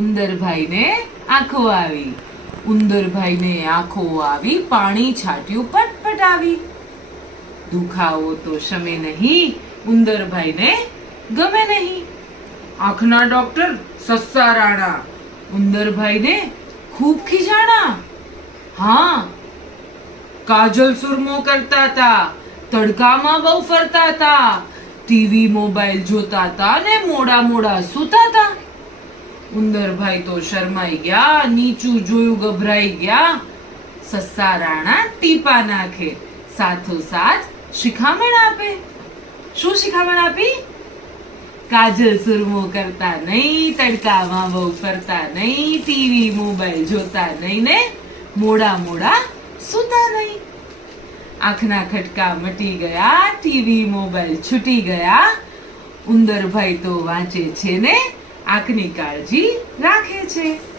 ઉંદરભાઈને આંખો આવી. ઉંદરભાઈને આંખો આવી, પાણી છાટ્યું, પટપટ આવી. દુખાવો તો શમે નહીં, ઉંદરભાઈને ગમે નહીં. આંખના ડોક્ટર સસ્સા રાણા ઉંદરભાઈને ખૂબ ખીજાણા. હા, કાજલ સુરમો કરતા હતા, તડકામાં બહુ ફરતા હતા. ટીવી, મોબાઈલ જોતા હતા ને મોડા મોડા સૂતા ઉંદરભાઈ તો શરમાઈ ગયા, નીચું જોયું ગભરાઈ ગયા. સસ્સા રાણા ટીપા નાખે, સાથો સાથ શિખામણ આપે. શું શિખામણ આપી? કાજલ સુરમો કરતા નહીં તડકામાં બહુ ફરતા નહીં ટીવી મોબાઈલ જોતા નહીં ને મોડા મોડા સૂતા નહીં. આંખના ખટકા મટી ગયા ટીવી મોબાઈલ છૂટી ગયા. ઉંદરભાઈ તો વાંચે છે ને આંખની કાળજી રાખે છે.